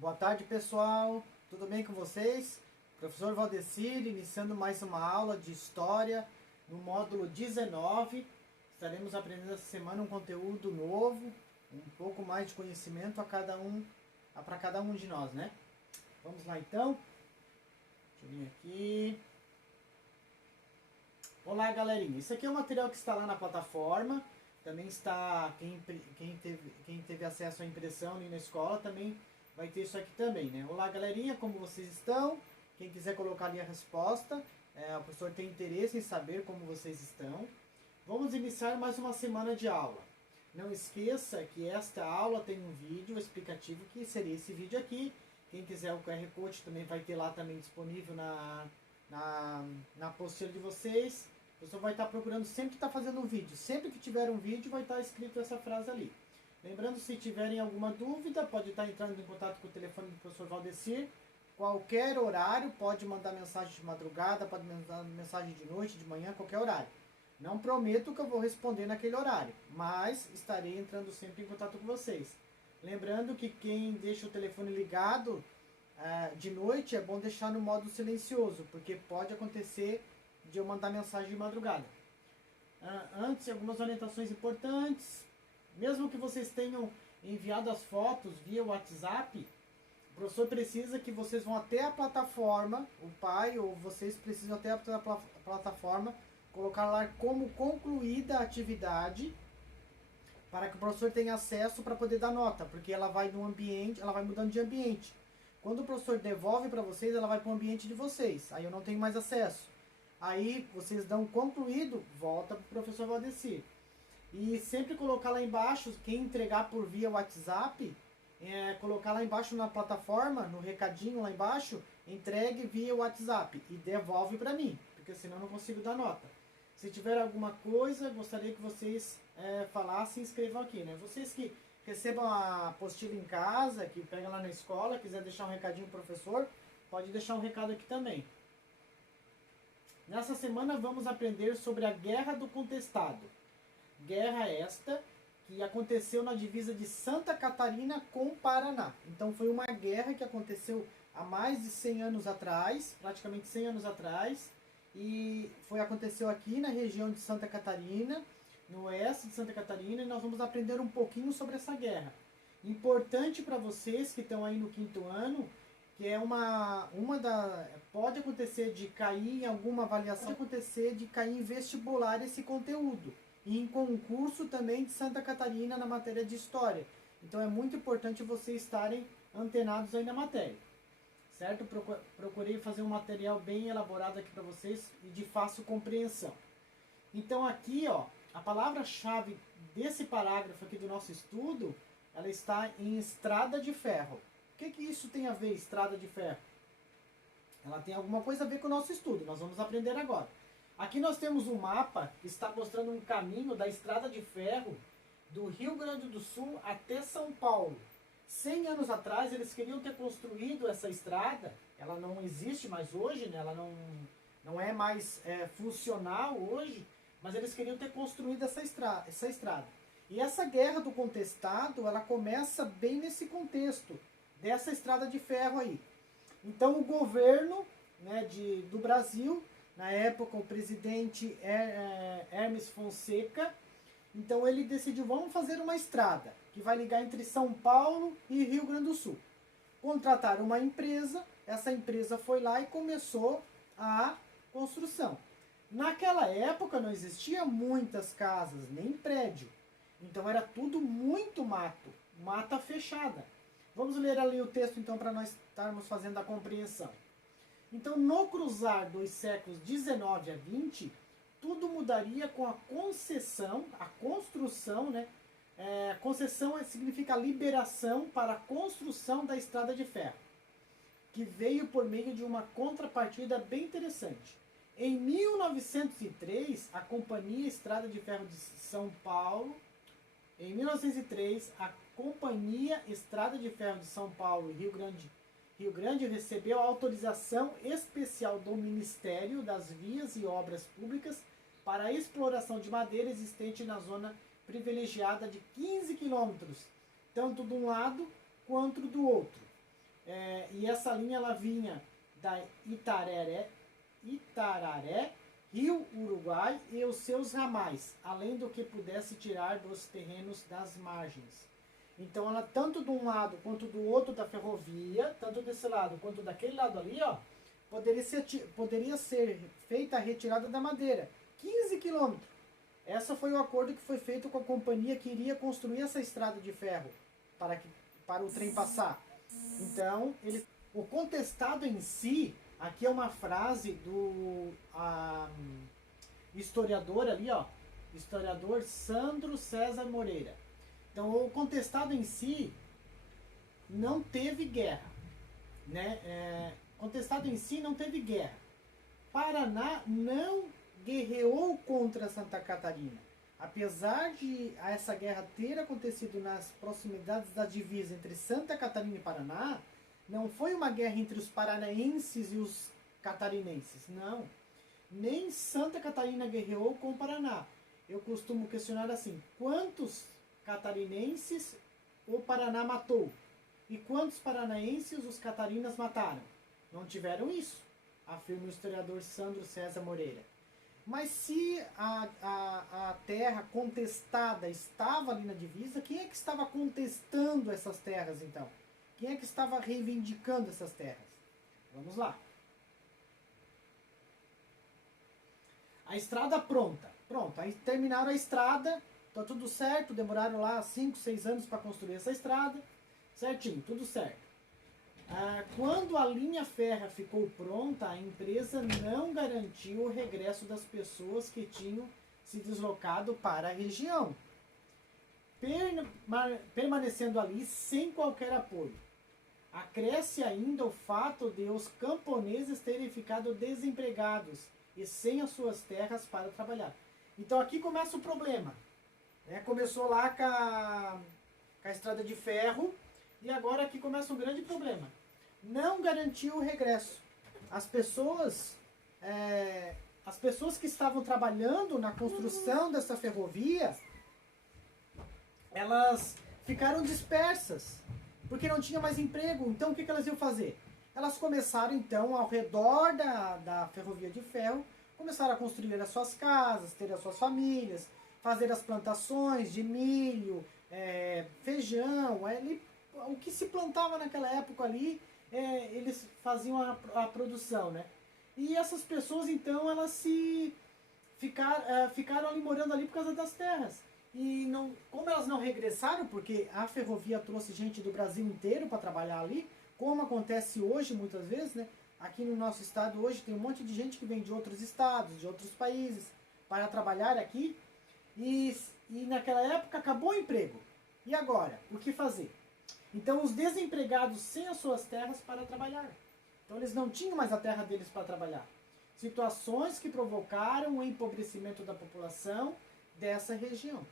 Boa tarde, pessoal. Tudo bem com vocês? Professor Valdecir, iniciando mais uma aula de História no módulo 19. Estaremos aprendendo essa semana um conteúdo novo, um pouco mais de conhecimento para cada um de nós, né? Vamos lá, então. Deixa eu vir aqui. Olá, galerinha. Isso aqui é o material que está lá na plataforma. Também está, quem teve acesso à impressão ali na escola também vai ter isso aqui também, né? Olá, galerinha, como vocês estão? Quem quiser colocar ali a resposta, o professor tem interesse em saber como vocês estão. Vamos iniciar mais uma semana de aula. Não esqueça que esta aula tem um vídeo explicativo, que seria esse vídeo aqui. Quem quiser o QR Code também vai ter lá também disponível na apostila de vocês. O professor vai estar procurando sempre estar fazendo um vídeo. Sempre que tiver um vídeo vai estar escrito essa frase ali. Lembrando, se tiverem alguma dúvida, pode estar entrando em contato com o telefone do professor Valdecir. Qualquer horário, pode mandar mensagem de madrugada, pode mandar mensagem de noite, de manhã, qualquer horário. Não prometo que eu vou responder naquele horário, mas estarei entrando sempre em contato com vocês. Lembrando que quem deixa o telefone ligado de noite é bom deixar no modo silencioso, porque pode acontecer de eu mandar mensagem de madrugada. Antes, algumas orientações importantes. Mesmo que vocês tenham enviado as fotos via WhatsApp, o professor precisa que vocês vão até a plataforma, o pai ou vocês precisam até a plataforma, colocar lá como concluída a atividade, para que o professor tenha acesso para poder dar nota, porque ela vai no ambiente, ela vai mudando de ambiente. Quando o professor devolve para vocês, ela vai para o ambiente de vocês, aí eu não tenho mais acesso. Aí vocês dão concluído, volta para o professor Valdecir. E sempre colocar lá embaixo, quem entregar por via WhatsApp, colocar lá embaixo na plataforma, no recadinho lá embaixo, entregue via WhatsApp e devolve para mim, porque senão eu não consigo dar nota. Se tiver alguma coisa, gostaria que vocês falassem e escrevam aqui, né? Vocês que recebam a apostila em casa, que pegam lá na escola, quiser deixar um recadinho pro professor, pode deixar um recado aqui também. Nessa semana vamos aprender sobre a Guerra do Contestado. Guerra esta que aconteceu na divisa de Santa Catarina com o Paraná. Então foi uma guerra que aconteceu há mais de 100 anos atrás, praticamente 100 anos atrás, e aconteceu aqui na região de Santa Catarina, no oeste de Santa Catarina, e nós vamos aprender um pouquinho sobre essa guerra. Importante para vocês que estão aí no 5º ano, que é pode acontecer de cair em alguma avaliação, pode acontecer de cair em vestibular esse conteúdo. E em concurso também de Santa Catarina na matéria de História. Então é muito importante vocês estarem antenados aí na matéria. Certo? Procurei fazer um material bem elaborado aqui para vocês e de fácil compreensão. Então aqui, ó, a palavra-chave desse parágrafo aqui do nosso estudo, ela está em estrada de ferro. O que isso tem a ver, estrada de ferro? Ela tem alguma coisa a ver com o nosso estudo, nós vamos aprender agora. Aqui nós temos um mapa que está mostrando um caminho da estrada de ferro do Rio Grande do Sul até São Paulo. 100 anos atrás eles queriam ter construído essa estrada, ela não existe mais hoje, né? Ela não é mais funcional hoje, mas eles queriam ter construído essa estrada. E essa Guerra do Contestado, ela começa bem nesse contexto dessa estrada de ferro aí. Então o governo, né, do Brasil, na época o presidente Hermes Fonseca, então ele decidiu, vamos fazer uma estrada que vai ligar entre São Paulo e Rio Grande do Sul. Contrataram uma empresa, essa empresa foi lá e começou a construção. Naquela época não existia muitas casas, nem prédio, então era tudo muito mato, mata fechada. Vamos ler ali o texto então para nós estarmos fazendo a compreensão. Então, no cruzar dos séculos 19 a 20, tudo mudaria com a concessão, a construção, né? Concessão significa liberação para a construção da estrada de ferro, que veio por meio de uma contrapartida bem interessante. Em 1903, a Companhia Estrada de Ferro de São Paulo, em 1903, a Companhia Estrada de Ferro de São Paulo e Rio Grande recebeu a autorização especial do Ministério das Vias e Obras Públicas para a exploração de madeira existente na zona privilegiada de 15 quilômetros, tanto de um lado quanto do outro. E essa linha ela vinha da Itararé, Rio Uruguai e os seus ramais, além do que pudesse tirar dos terrenos das margens. Então ela tanto de um lado quanto do outro da ferrovia, tanto desse lado quanto daquele lado ali, ó, poderia ser feita a retirada da madeira. 15 quilômetros. Esse foi o acordo que foi feito com a companhia que iria construir essa estrada de ferro para o trem passar. Então, o contestado em si, aqui é uma frase do historiador ali, ó, historiador Sandro César Moreira. Então, o contestado em si não teve guerra, né? Contestado em si não teve guerra. Paraná não guerreou contra Santa Catarina. Apesar de essa guerra ter acontecido nas proximidades da divisa entre Santa Catarina e Paraná, não foi uma guerra entre os paranaenses e os catarinenses, não. Nem Santa Catarina guerreou com o Paraná. Eu costumo questionar assim, quantos catarinenses o Paraná matou? E quantos paranaenses os catarinas mataram? Não tiveram isso, afirma o historiador Sandro César Moreira. Mas se a terra contestada estava ali na divisa, quem é que estava contestando essas terras então? Quem é que estava reivindicando essas terras? Vamos lá. A estrada pronta. Pronto, aí terminaram a estrada, tá tudo certo, demoraram lá 5, 6 anos para construir essa estrada, certinho, tudo certo. Quando a linha férrea ficou pronta, a empresa não garantiu o regresso das pessoas que tinham se deslocado para a região, permanecendo ali sem qualquer apoio. Acresce ainda o fato de os camponeses terem ficado desempregados e sem as suas terras para trabalhar. Então aqui começa o problema. Começou lá com a estrada de ferro e agora aqui começa um grande problema. Não garantiu o regresso. As pessoas que estavam trabalhando na construção dessa ferrovia, elas ficaram dispersas, porque não tinha mais emprego. Então o que elas iam fazer? Elas começaram então ao redor da ferrovia de ferro, começaram a construir as suas casas, ter as suas famílias, fazer as plantações de milho, feijão, o que se plantava naquela época ali, eles faziam a produção, né? E essas pessoas, então, elas ficaram ali morando ali por causa das terras. E como elas não regressaram, porque a ferrovia trouxe gente do Brasil inteiro para trabalhar ali, como acontece hoje muitas vezes, né? Aqui no nosso estado hoje tem um monte de gente que vem de outros estados, de outros países, para trabalhar aqui. E naquela época acabou o emprego. E agora? O que fazer? Então os desempregados sem as suas terras para trabalhar. Então eles não tinham mais a terra deles para trabalhar. Situações que provocaram o empobrecimento da população dessa região.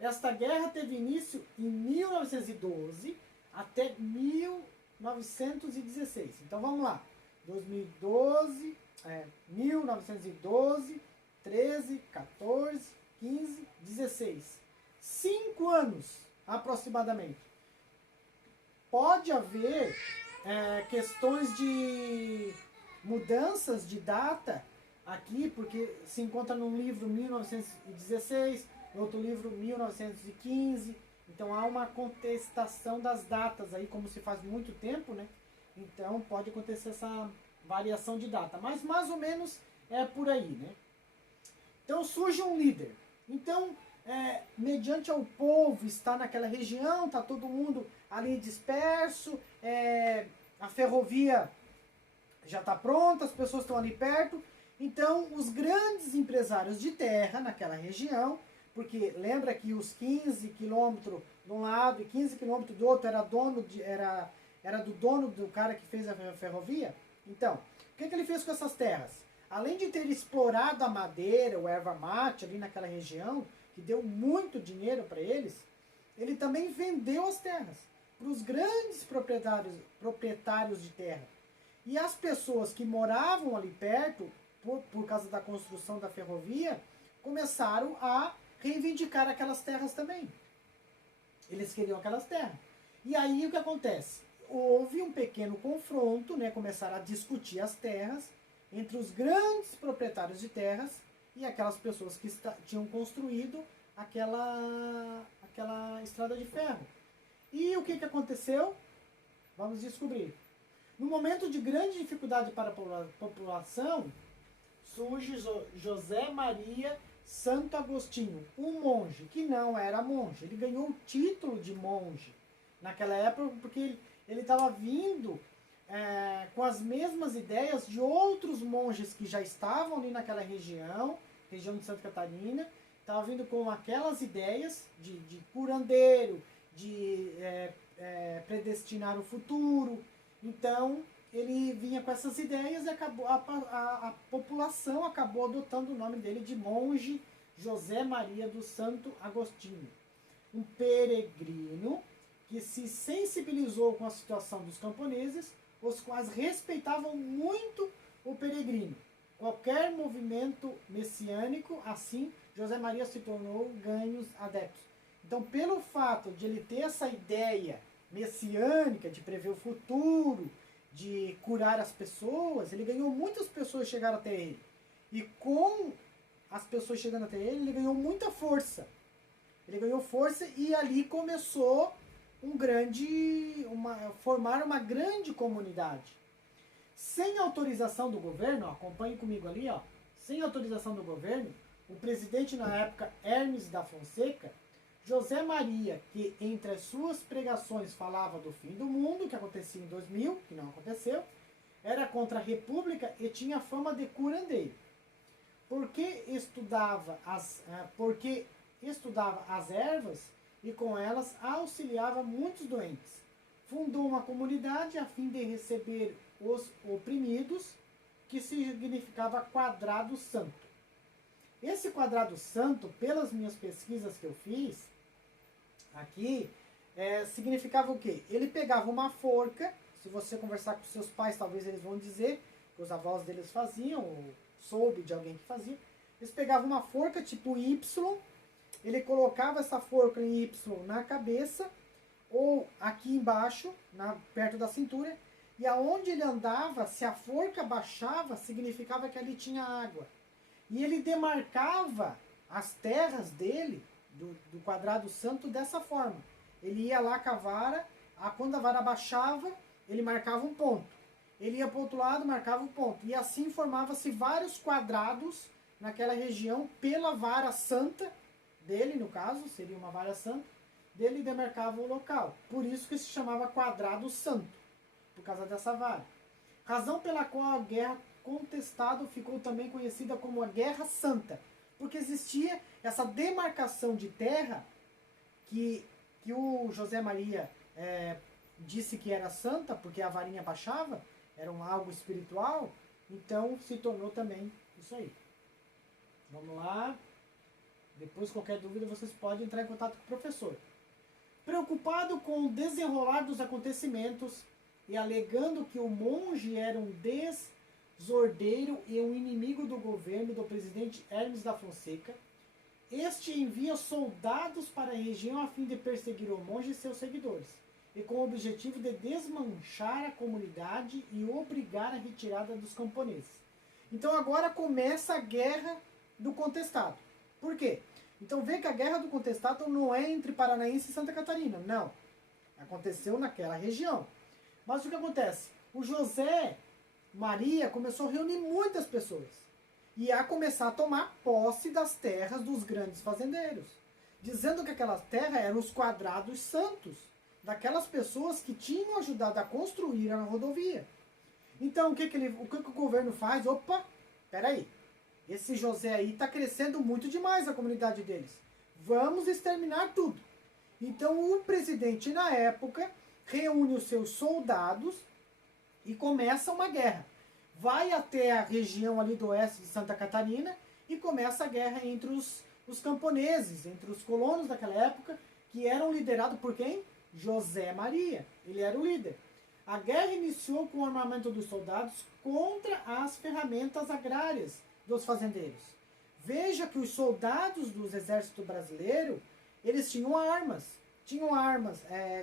Esta guerra teve início em 1912 até 1916. Então vamos lá. 1912, 13, 14, 15, 16. 5 anos aproximadamente. Pode haver questões de mudanças de data aqui, porque se encontra num livro 1916, no outro livro 1915, então há uma contestação das datas aí, como se faz muito tempo, né? Então pode acontecer essa variação de data, mas mais ou menos é por aí, né? Então surge um líder. Então, mediante ao povo estar naquela região, está todo mundo ali disperso, a ferrovia já está pronta, as pessoas estão ali perto. Então, os grandes empresários de terra naquela região, porque lembra que os 15 quilômetros de um lado e 15 quilômetros do outro era do dono do cara que fez a ferrovia? Então, o que ele fez com essas terras? Além de ter explorado a madeira, o erva mate ali naquela região, que deu muito dinheiro para eles, ele também vendeu as terras para os grandes proprietários de terra. E as pessoas que moravam ali perto, por causa da construção da ferrovia, começaram a reivindicar aquelas terras também. Eles queriam aquelas terras. E aí o que acontece? houve um pequeno confronto, né? Começaram a discutir as terras entre os grandes proprietários de terras e aquelas pessoas que tinham construído aquela estrada de ferro. E o que aconteceu? Vamos descobrir. No momento de grande dificuldade para a população, surge José Maria Santo Agostinho, um monge, que não era monge. Ele ganhou o título de monge naquela época porque ele estava vindo com as mesmas ideias de outros monges que já estavam ali naquela região de Santa Catarina, estava vindo com aquelas ideias de curandeiro, de predestinar o futuro. Então, ele vinha com essas ideias e a população acabou adotando o nome dele de monge José Maria do Santo Agostinho. Um peregrino que se sensibilizou com a situação dos camponeses, os quais respeitavam muito o peregrino. Qualquer movimento messiânico, assim, José Maria se tornou ganhos adeptos. Então, pelo fato de ele ter essa ideia messiânica, de prever o futuro, de curar as pessoas, ele ganhou muitas pessoas chegaram até ele. E com as pessoas chegando até ele, ele ganhou muita força. Ele ganhou força e ali começou formar uma grande comunidade. Sem autorização do governo, acompanhe comigo ali, sem autorização do governo, o presidente na época, Hermes da Fonseca, José Maria, que entre as suas pregações falava do fim do mundo, que acontecia em 2000, que não aconteceu, era contra a república e tinha fama de curandeiro. Porque estudava as ervas e com elas auxiliava muitos doentes. Fundou uma comunidade a fim de receber os oprimidos, que significava quadrado santo. Esse quadrado santo, pelas minhas pesquisas que eu fiz aqui, significava o quê? Ele pegava uma forca, se você conversar com seus pais, talvez eles vão dizer que os avós deles faziam, ou soube de alguém que fazia. Eles pegavam uma forca tipo Y, ele colocava essa forca em Y na cabeça, ou aqui embaixo, perto da cintura, e aonde ele andava, se a forca baixava, significava que ali tinha água. E ele demarcava as terras dele, do quadrado santo, dessa forma. Ele ia lá com a vara, quando a vara baixava, ele marcava um ponto. Ele ia para o outro lado, marcava um ponto. E assim formava-se vários quadrados naquela região pela vara santa dele, no caso, seria uma vara santa, dele demarcava o local. Por isso que se chamava quadrado santo, por causa dessa vara. Razão pela qual a guerra contestado ficou também conhecida como a Guerra Santa, porque existia essa demarcação de terra que o José Maria disse que era santa, porque a varinha baixava, era algo espiritual, então se tornou também isso aí. Vamos lá. Depois, qualquer dúvida, vocês podem entrar em contato com o professor. Preocupado com o desenrolar dos acontecimentos e alegando que o monge era um desordeiro e um inimigo do governo do presidente Hermes da Fonseca, este envia soldados para a região a fim de perseguir o monge e seus seguidores, e com o objetivo de desmanchar a comunidade e obrigar a retirada dos camponeses. Então agora começa a guerra do contestado. Por quê? Então vê que a guerra do contestado não é entre Paranaense e Santa Catarina, não. Aconteceu naquela região. Mas o que acontece? O José Maria começou a reunir muitas pessoas e a começar a tomar posse das terras dos grandes fazendeiros, dizendo que aquelas terras eram os quadrados santos daquelas pessoas que tinham ajudado a construir a rodovia. Então o que o governo faz? Opa, peraí, esse José aí está crescendo muito demais a comunidade deles. Vamos exterminar tudo. Então o presidente na época reúne os seus soldados e começa uma guerra. Vai até a região ali do oeste de Santa Catarina e começa a guerra entre os camponeses, entre os colonos daquela época, que eram liderados por quem? José Maria. Ele era o líder. A guerra iniciou com o armamento dos soldados contra as ferramentas agrárias dos fazendeiros. Veja que os soldados do exército brasileiro, eles tinham armas.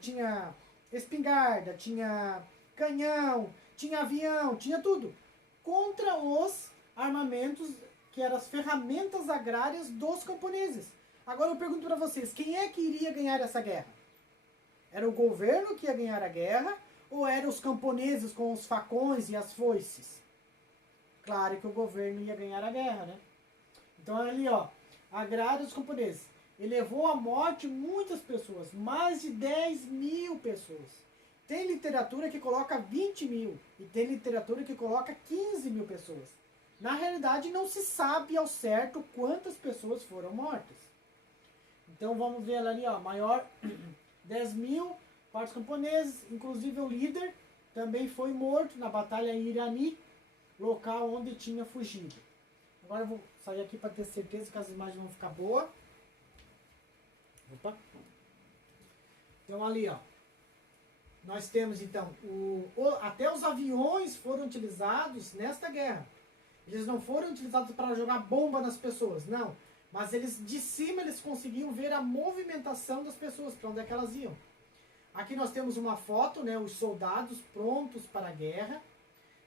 Tinha espingarda, tinha canhão, tinha avião, tinha tudo. Contra os armamentos, que eram as ferramentas agrárias dos camponeses. Agora eu pergunto para vocês, quem é que iria ganhar essa guerra? Era o governo que ia ganhar a guerra ou eram os camponeses com os facões e as foices? Claro que o governo ia ganhar a guerra, né? Então ali, ó, agrário dos camponeses. Elevou à morte muitas pessoas, mais de 10.000 pessoas. Tem literatura que coloca 20.000 e tem literatura que coloca 15.000 pessoas. Na realidade, não se sabe ao certo quantas pessoas foram mortas. Então vamos ver ali, ó, maior 10.000 partos camponeses, inclusive o líder também foi morto na batalha em Irani, local onde tinha fugido. Agora eu vou sair aqui para ter certeza que as imagens vão ficar boas. Opa. Então ali, ó, nós temos então, até os aviões foram utilizados nesta guerra. Eles não foram utilizados para jogar bomba nas pessoas, não. Mas eles, de cima, eles conseguiam ver a movimentação das pessoas, para onde é que elas iam. Aqui nós temos uma foto, né, os soldados prontos para a guerra.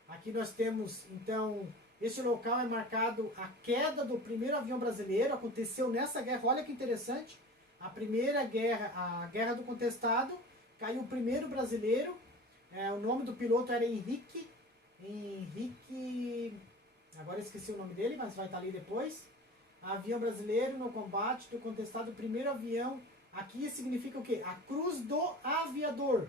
Aqui nós temos, então, este local é marcado a queda do primeiro avião brasileiro, aconteceu nessa guerra, olha que interessante. A primeira guerra, a Guerra do Contestado, caiu o primeiro brasileiro, o nome do piloto era Henrique, agora esqueci o nome dele, mas vai estar ali depois. Avião brasileiro no combate do contestado, primeiro avião. Aqui significa o quê? A Cruz do Aviador.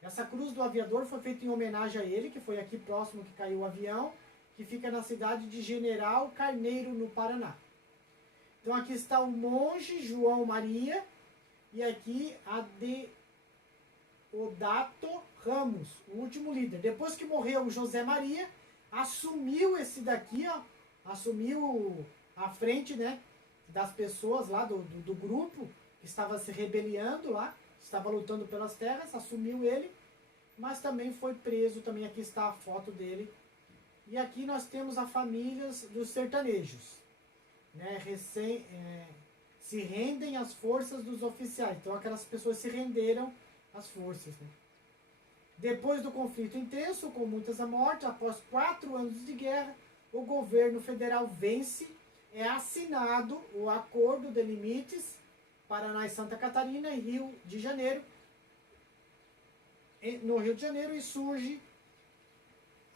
Essa Cruz do Aviador foi feita em homenagem a ele, que foi aqui próximo que caiu o avião, que fica na cidade de General Carneiro, no Paraná. Então aqui está o monge João Maria e aqui a Deodato Ramos, o último líder. Depois que morreu o José Maria, assumiu esse daqui, ó, assumiu a frente, né, das pessoas lá do grupo que estava se rebeliando lá, estava lutando pelas terras, assumiu ele, mas também foi preso, também aqui está a foto dele. E aqui nós temos a família dos sertanejos, né, se rendem às forças dos oficiais. Então aquelas pessoas se renderam às forças, né? Depois do conflito intenso, com muitas mortes, após 4 anos de guerra, o governo federal vence, é assinado o Acordo de Limites, Paraná e Santa Catarina, em Rio de Janeiro, no Rio de Janeiro, e surge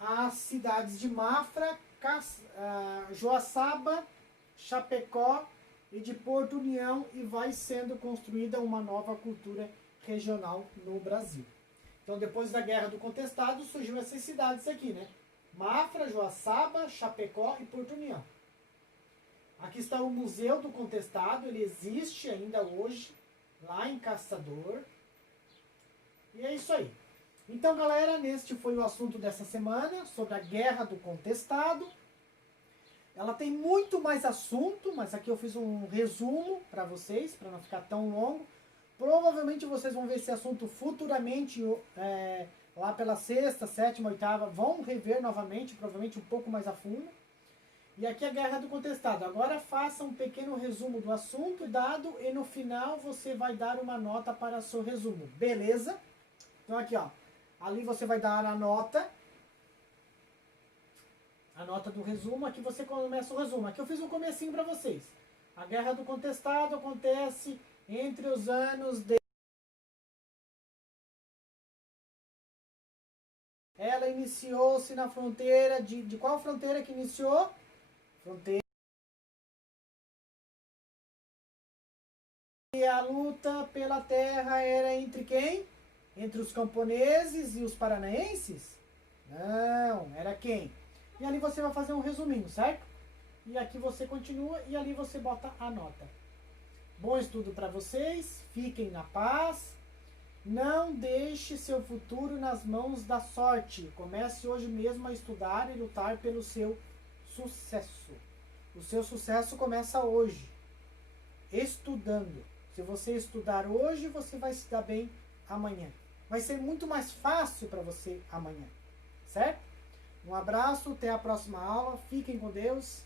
as cidades de Mafra, Joaçaba, Chapecó e de Porto União, e vai sendo construída uma nova cultura regional no Brasil. Então, depois da Guerra do Contestado, surgiu essas cidades aqui, né? Mafra, Joaçaba, Chapecó e Porto União. Aqui está o Museu do Contestado, ele existe ainda hoje, lá em Caçador. E é isso aí. Então, galera, este foi o assunto dessa semana, sobre a Guerra do Contestado. Ela tem muito mais assunto, mas aqui eu fiz um resumo para vocês, para não ficar tão longo. Provavelmente vocês vão ver esse assunto futuramente, lá pela 6ª, 7ª, 8ª, vão rever novamente, provavelmente um pouco mais a fundo. E aqui a Guerra do Contestado. Agora faça um pequeno resumo do assunto dado e no final você vai dar uma nota para o seu resumo, beleza? Então aqui, ó, ali você vai dar a nota do resumo, aqui você começa o resumo. Aqui eu fiz um comecinho para vocês. A Guerra do Contestado acontece entre os anos de... Ela iniciou-se na fronteira de qual fronteira que iniciou? Fronteira. E a luta pela terra era entre quem? Entre os camponeses e os paranaenses? Não, era quem? E ali você vai fazer um resuminho, certo? E aqui você continua e ali você bota a nota. Bom estudo para vocês, fiquem na paz. Não deixe seu futuro nas mãos da sorte. Comece hoje mesmo a estudar e lutar pelo seu sucesso. O seu sucesso começa hoje, estudando. Se você estudar hoje, você vai se dar bem amanhã. Vai ser muito mais fácil para você amanhã, certo? Um abraço, até a próxima aula. Fiquem com Deus.